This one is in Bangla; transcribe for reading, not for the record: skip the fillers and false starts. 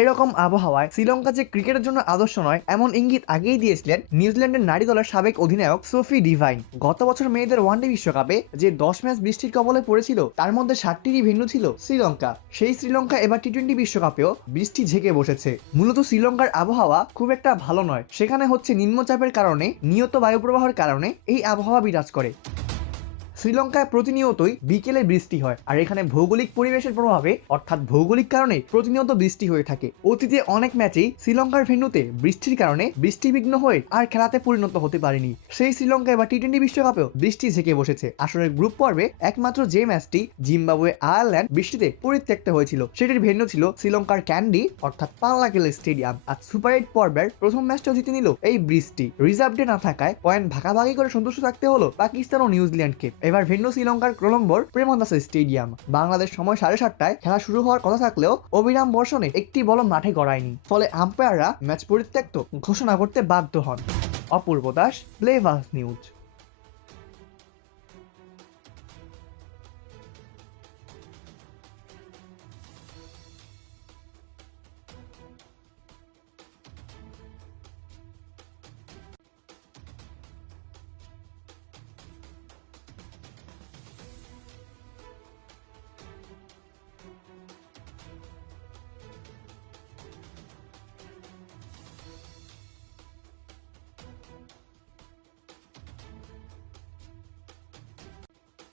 এরকম আবহাওয়ায় শ্রীলঙ্কা যে ক্রিকেটের জন্য আদর্শ নয় এমন ইঙ্গিত আগেই দিয়েছিলেন নিউজিল্যান্ডের নারী দলের সাবেক অধিনায়ক সোফি ডিভাইন। গত বছর মেয়েদের ওয়ানডে বিশ্বকাপে যে 10 ম্যাচ বৃষ্টির কবলে পড়েছিল তার মধ্যে 7টিরই ভেন্যু ছিল শ্রীলঙ্কা। সেই শ্রীলঙ্কা এবার টি-20 বিশ্বকাপেও বৃষ্টি ঝেঁকে বসেছে। মূলত শ্রীলঙ্কার আবহাওয়া খুব একটা ভালো নয়, সেখানে হচ্ছে নিম্নচাপের কারণে নিয়ত বায়ুপ্রবাহের কারণে এই আবহাওয়া বিরাজ করে। শ্রীলঙ্কায় প্রতিনিয়তই বিকেলে বৃষ্টি হয়, আর এখানে ভৌগোলিক পরিবেশের প্রভাবে অর্থাৎ ভৌগোলিক কারণে প্রতিনিয়ত বৃষ্টি হয়ে থাকে। অতীতে অনেক ম্যাচেই শ্রীলঙ্কার ভেন্যুতে বৃষ্টির কারণে বৃষ্টিবিঘ্ন হয়ে আর খেলাতে পরিণত হতে পারেনি। সেই শ্রীলঙ্কা এবার টি-20 বিশ্বকাপেও বৃষ্টি ঝেঁকে বসেছে। আসলে গ্রুপ পর্বে একমাত্র যে ম্যাচটি জিম্বাবুয়ে আয়ারল্যান্ড বৃষ্টিতে পরিত্যক্ত হয়েছিল সেটির ভেন্যু ছিল শ্রীলঙ্কার ক্যান্ডি অর্থাৎ পাল্লাকেলে স্টেডিয়াম। আর সুপার 8 পর্বের প্রথম ম্যাচটাও জিতে নিল এই বৃষ্টি। রিজার্ভ ডে না থাকায় পয়েন্ট ভাগাভাগি করে সন্তুষ্ট থাকতে হলো পাকিস্তান ও নিউজিল্যান্ডকে। এবার ভেন্যু শ্রীলঙ্কার কোলম্বোর প্রেমদাসা স্টেডিয়াম। বাংলাদেশ সময় 7:30টায় খেলা শুরু হওয়ার কথা থাকলেও অবিরাম বর্ষণে একটি বলও মাঠে গড়ায়নি, ফলে আম্পায়াররা ম্যাচ পরিত্যক্ত ঘোষণা করতে বাধ্য হন। অপূর্ব দাস, প্লেভাস নিউজ।